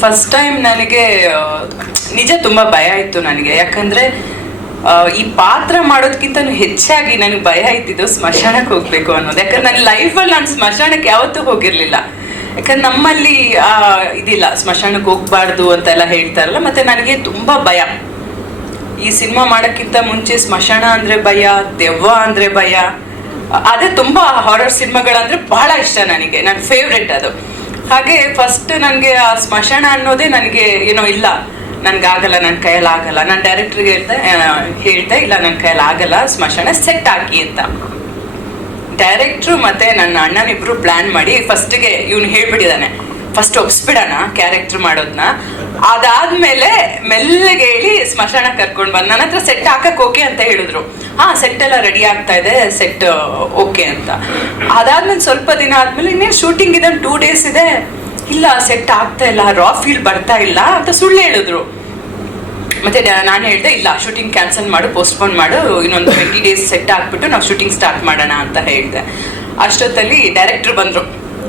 First time ನನಗೆ ನಿಜ ತುಂಬ ಭಯ ಇತ್ತು ನನಗೆ. ಯಾಕಂದ್ರೆ ಈ ಪಾತ್ರ ಮಾಡೋದಕ್ಕಿಂತ ಹೆಚ್ಚಾಗಿ ನನಗೆ ಭಯ ಇತ್ತಿದ್ದು ಸ್ಮಶಾನಕ್ಕೆ ಹೋಗ್ಬೇಕು ಅನ್ನೋದು. ಯಾಕಂದ್ರೆ ನನ್ನ ಲೈಫಲ್ಲಿ ನಾನು ಸ್ಮಶಾನಕ್ಕೆ ಯಾವತ್ತೂ ಹೋಗಿರಲಿಲ್ಲ. ಯಾಕಂದ್ರೆ ನಮ್ಮಲ್ಲಿ ಇದಿಲ್ಲ, ಸ್ಮಶಾನಕ್ಕೆ ಹೋಗ್ಬಾರ್ದು ಅಂತೆಲ್ಲ ಹೇಳ್ತಾರಲ್ಲ, ಮತ್ತೆ ನನಗೆ ತುಂಬಾ ಭಯ. ಈ ಸಿನಿಮಾ ಮಾಡೋಕ್ಕಿಂತ ಮುಂಚೆ ಸ್ಮಶಾನ ಅಂದ್ರೆ ಭಯ, ದೆವ್ವ ಅಂದ್ರೆ ಭಯ. ಅದೇ ತುಂಬಾ ಹಾರರ್ ಸಿನಿಮಾಗಳಂದ್ರೆ ಬಹಳ ಇಷ್ಟ ನನಗೆ. ನನ್ನ ಫೇವ್ರೆಟ್ ಅದು. ಹಾಗೆ ಫಸ್ಟ್ ನನಗೆ ಆ ಸ್ಮಶಾನ ಅನ್ನೋದೇ ನನಗೆ ಏನೋ ಇಲ್ಲ. ನನ್ಗಾಗಲ್ಲ ನನ್ನ ಕೈಯಲ್ಲಿ ಆಗಲ್ಲ ನಾನು ಡೈರೆಕ್ಟ್ರಿಗೆ ಹೇಳ್ದೆ ಹೇಳ್ತಾ ಹೇಳ್ದೆ, ಇಲ್ಲ ನನ್ನ ಕೈಯಲ್ಲಿ ಆಗಲ್ಲ ಸ್ಮಶಾನ ಸೆಟ್ ಹಾಕಿ ಅಂತ. ಡೈರೆಕ್ಟ್ರು ಮತ್ತೆ ನನ್ನ ಅಣ್ಣನಿಬ್ರು ಪ್ಲಾನ್ ಮಾಡಿ ಫಸ್ಟ್ಗೆ ಇವನು ಹೇಳ್ಬಿಟ್ಟಿದ್ದಾನೆ. ಫಸ್ಟ್ ಒಪ್ಸ್ಬಿಡೋಣ ಕ್ಯಾರೆಕ್ಟರ್ ಮಾಡೋದನ್ನ ಅದಾದ್ಮೇಲೆ ಮೆಲ್ಲಗೆ ಹೇಳಿ ಸ್ಮಶಾನ ಕರ್ಕೊಂಡು ಬಂದು. ನನ್ನ ಹತ್ರ ಸೆಟ್ ಹಾಕಕ್ ಓಕೆ ಅಂತ ಹೇಳಿದ್ರು. ಹಾ ಸೆಟ್ ಎಲ್ಲ ರೆಡಿ ಆಗ್ತಾ ಇದೆ ಸೆಟ್ ಓಕೆ ಅಂತ. ಅದಾದ್ಮೇಲೆ ಸ್ವಲ್ಪ ದಿನ ಆದ್ಮೇಲೆ ಇನ್ನೇನು ಶೂಟಿಂಗ್ ಇದೆ ಟೂ ಡೇಸ್ ಇದೆ. ಇಲ್ಲ ಸೆಟ್ ಆಗ್ತಾ ಇಲ್ಲ ರಾ ಫೀಲ್ ಬರ್ತಾ ಇಲ್ಲ ಅಂತ ಸುಳ್ಳು ಹೇಳಿದ್ರು. ಮತ್ತೆ ನಾನು ಹೇಳ್ದೆ, ಇಲ್ಲ ಶೂಟಿಂಗ್ ಕ್ಯಾನ್ಸಲ್ ಮಾಡು ಪೋಸ್ಟ್ಪೋನ್ ಮಾಡು, ಇನ್ನೊಂದು ಟ್ವೆಂಟಿ ಡೇಸ್ ಸೆಟ್ ಹಾಕ್ಬಿಟ್ಟು ನಾವು ಶೂಟಿಂಗ್ ಸ್ಟಾರ್ಟ್ ಮಾಡೋಣ ಅಂತ ಹೇಳಿದೆ. ಅಷ್ಟೊತ್ತಲ್ಲಿ ಡೈರೆಕ್ಟರ್ ಬಂದ್ರು.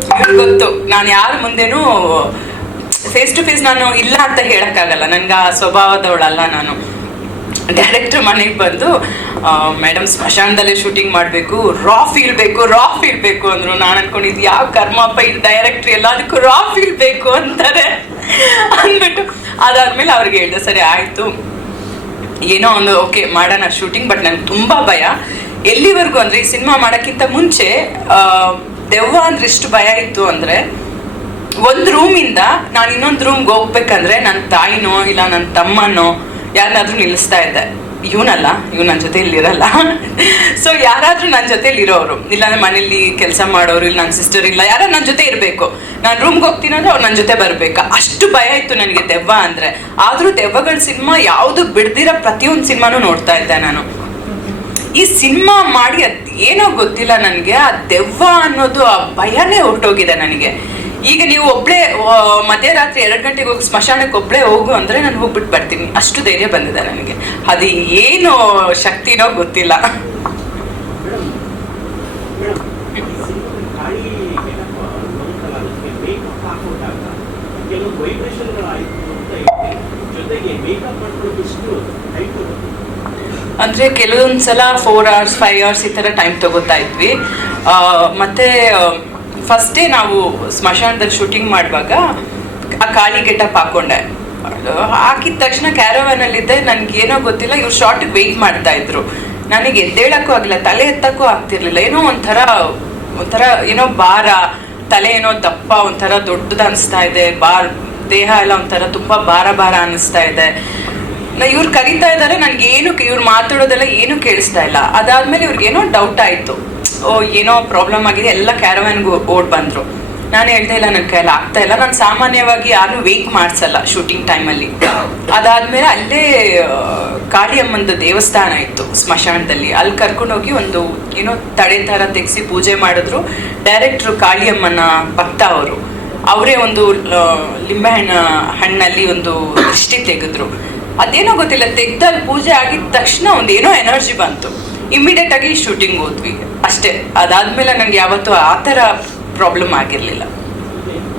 ಇವ್ರಿಗೆ ಗೊತ್ತು. ನಾನು ಯಾರ ಮುಂದೆನೂ ಫೇಸ್ ಟು ಫೇಸ್ ನಾನು ಇಲ್ಲ ಅಂತ ಹೇಳಕ್ಕಾಗಲ್ಲ. ನನ್ಗೆ ಆ ಸ್ವಭಾವದವಳಲ್ಲ ನಾನು. ಡೈರೆಕ್ಟರ್ ಮನೆಗೆ ಬಂದು ಮೇಡಮ್ ಸ್ಮಶಾನದಲ್ಲೇ ಶೂಟಿಂಗ್ ಮಾಡಬೇಕು ರಾ ಫೀಲ್ ಬೇಕು ರಾ ಫೀಲ್ ಬೇಕು ಅಂದ್ರು. ನಾನು ಅನ್ಕೊಂಡಿದ್ದು ಯಾವ ಕರ್ಮಪ್ಪ ಇದು ಎಲ್ಲ ಅದಕ್ಕೂ ರಾ ಫೀಲ್ ಬೇಕು ಅಂತಾರೆ. ಅಂದ್ಬಿಟ್ಟು ಅದಾದ್ಮೇಲೆ ಅವ್ರಿಗೆ ಹೇಳ್ದೆ, ಸರಿ, ಆಯ್ತು. ಏನೋ ಒಂದು ಓಕೆ ಮಾಡೋಣ ಶೂಟಿಂಗ್ ಬಟ್ ನಂಗೆ ತುಂಬ ಭಯ. ಎಲ್ಲಿವರೆಗೂ ಅಂದ್ರೆ ಈ ಸಿನಿಮಾ ಮಾಡೋಕ್ಕಿಂತ ಮುಂಚೆ ದೆವ್ವ ಅಂದ್ರೆ ಎಷ್ಟು ಭಯ ಇತ್ತು ಅಂದ್ರೆ ಒಂದು ರೂಮಿಂದ ನಾನು ಇನ್ನೊಂದು ರೂಮ್ಗೆ ಹೋಗ್ಬೇಕಂದ್ರೆ ನನ್ನ ತಾಯಿನೋ ಇಲ್ಲ ನನ್ನ ತಮ್ಮನೋ ಯಾರನ್ನಾದ್ರೂ ನಿಲ್ಲಿಸ್ತಾ ಇದ್ದೆ. ಇವನಲ್ಲ ಇವ್ ನನ್ನ ಜೊತೆ ಇರಲ್ಲ. ಸೊ ಯಾರಾದ್ರೂ ನನ್ನ ಜೊತೆಲಿ ಇರೋರು, ಇಲ್ಲಾಂದ್ರೆ ಮನೇಲಿ ಕೆಲಸ ಮಾಡೋರು, ಇಲ್ಲ ನನ್ನ ಸಿಸ್ಟರ್ ಇಲ್ಲ ಯಾರು ನನ್ನ ಜೊತೆ ಇರಬೇಕು. ನಾನು ರೂಮ್ಗೆ ಹೋಗ್ತೀನಿ ಅಂದ್ರೆ ಅವ್ರು ನನ್ನ ಜೊತೆ ಬರ್ಬೇಕಾ. ಅಷ್ಟು ಭಯ ಇತ್ತು ನನಗೆ ದೆವ್ವ ಅಂದ್ರೆ. ಆದ್ರೂ ದೆವ್ವಗಳ ಸಿನಿಮಾ ಯಾವುದು ಬಿಡ್ದಿರೋ ಪ್ರತಿಯೊಂದು ಸಿನಿಮಾನು ನೋಡ್ತಾ ಇದ್ದೆ ನಾನು. ಈ ಸಿನಿಮಾ ಮಾಡಿ ಅದೇನೋ ಏನೋ ಗೊತ್ತಿಲ್ಲ ನನಗೆ, ಆ ದೆವ್ವ ಅನ್ನೋದು ಆ ಭಯನೇ ಹೊರಟೋಗಿದೆ ನನಗೆ. ಈಗ ನೀವು ಒಬ್ಳೆ ಮಧ್ಯರಾತ್ರಿ ಎರಡು ಗಂಟೆಗೆ ಹೋಗಿ ಸ್ಮಶಾನಕ್ಕೆ ಒಬ್ಳೆ ಹೋಗು ಅಂದ್ರೆ ನಾನು ಹೋಗ್ಬಿಟ್ಟು ಬರ್ತೀನಿ. ಅಷ್ಟು ಧೈರ್ಯ ಬಂದಿದೆ ನನಗೆ. ಅದು ಏನು ಶಕ್ತಿನೋ ಗೊತ್ತಿಲ್ಲ. ಕೆಲವು ಜೊತೆಗೆ ಮೇಕಪ್ ಮಾಡ್ಕೊಳ್ಳೋಕೆ ಅಂದ್ರೆ ಕೆಲವೊಂದ್ಸಲ ಫೋರ್ ಅವರ್ಸ್ ಫೈವ್ ಅವರ್ಸ್ ಈ ಥರ ಟೈಮ್ ತಗೋತಾ ಇದ್ವಿ. ಮತ್ತೆ ಫಸ್ಟ್ ಫಸ್ಟೇ ನಾವು ಸ್ಮಶಾನದಲ್ಲಿ ಶೂಟಿಂಗ್ ಮಾಡುವಾಗ ಆ ಖಾಲಿ ಗೆಟಪ್ ಹಾಕೊಂಡೆ. ಹಾಕಿದ ತಕ್ಷಣ ಕ್ಯಾರವನಲ್ಲಿದ್ದೆ ನನಗೆ ಏನೋ ಗೊತ್ತಿಲ್ಲ, ಇವ್ರು ಶಾರ್ಟಿಗೆ ವೆಯ್ಟ್ ಮಾಡ್ತಾ ಇದ್ರು. ನನಗೆ ಎದ್ದೇಳಕ್ಕೂ ಆಗಲ್ಲ ತಲೆ ಎತ್ತಕ್ಕೂ ಆಗ್ತಿರ್ಲಿಲ್ಲ. ಏನೋ ಒಂಥರ ಒಂಥರ, ಏನೋ ಭಾರ, ತಲೆ ಏನೋ ದಪ್ಪ, ಒಂಥರ ದೊಡ್ಡದು ಅನಿಸ್ತಾ ಇದೆ ಬಾರ್ ದೇಹ ಎಲ್ಲ ಒಂಥರ ತುಂಬಾ ಭಾರ ಭಾರ ಅನಿಸ್ತಾ ಇದೆ. ನಾ ಇವ್ರು ಕರಿತಾ ಇದ್ದಾರೆ ನನ್ಗೆ ಏನು ಇವ್ರು ಮಾತಾಡೋದೆಲ್ಲ ಏನು ಕೇಳಿಸ್ತಾ ಇಲ್ಲ. ಅದಾದ್ಮೇಲೆ ಇವ್ರಿಗೆ ಏನೋ ಡೌಟ್ ಆಯ್ತು. ಓ, ಏನೋ ಪ್ರಾಬ್ಲಮ್ ಆಗಿದೆ, ಎಲ್ಲ ಕ್ಯಾರವ್ಯಾನ್ಗೆ ಓಡ್ ಬಂದ್ರು. ನಾನು ಹೇಳ್ತಾ ಇಲ್ಲ ನನ್ನ ಕೈಯಲ್ಲಿ ಆಗ್ತಾ ಇಲ್ಲ. ನಾನು ಸಾಮಾನ್ಯವಾಗಿ ಯಾರು ವೇಟ್ ಮಾಡಿಸಲ್ಲ ಶೂಟಿಂಗ್ ಟೈಮಲ್ಲಿ ಅದಾದ್ಮೇಲೆ ಅಲ್ಲೇ ಕಾಳಿಯಮ್ಮಂದು ದೇವಸ್ಥಾನ ಇತ್ತು ಸ್ಮಶಾನದಲ್ಲಿ. ಅಲ್ಲಿ ಕರ್ಕೊಂಡೋಗಿ ಒಂದು, ಏನೋ ತಡೆ ಥರ ತೆಗೆಸಿ ಪೂಜೆ ಮಾಡಿದ್ರು. ಡೈರೆಕ್ಟ್ರು ಕಾಳಿಯಮ್ಮನ ಭಕ್ತ ಅವರು. ಅವರೇ ಒಂದು ಲಿಂಬೆ ಲಿಂಬೆಹಣ್ಣ ಹಣ್ಣಲ್ಲಿ ಒಂದು ದೃಷ್ಟಿ ತೆಗೆದ್ರು. ಅದೇನೋ ಗೊತ್ತಿಲ್ಲ ತೆಗ್ದಲ್ಲಿ ಪೂಜೆ ಆಗಿದ ತಕ್ಷಣ ಒಂದು ಏನೋ ಎನರ್ಜಿ ಬಂತು. ಇಮಿಡಿಯೇಟ್ ಆಗಿ ಶೂಟಿಂಗ್ ಹೋದ್ವಿ. ಅಷ್ಟೇ. ಅದಾದ್ಮೇಲೆ ನನಗೆ ಯಾವತ್ತೂ ಆ ಥರ ಪ್ರಾಬ್ಲಮ್ ಆಗಿರಲಿಲ್ಲ.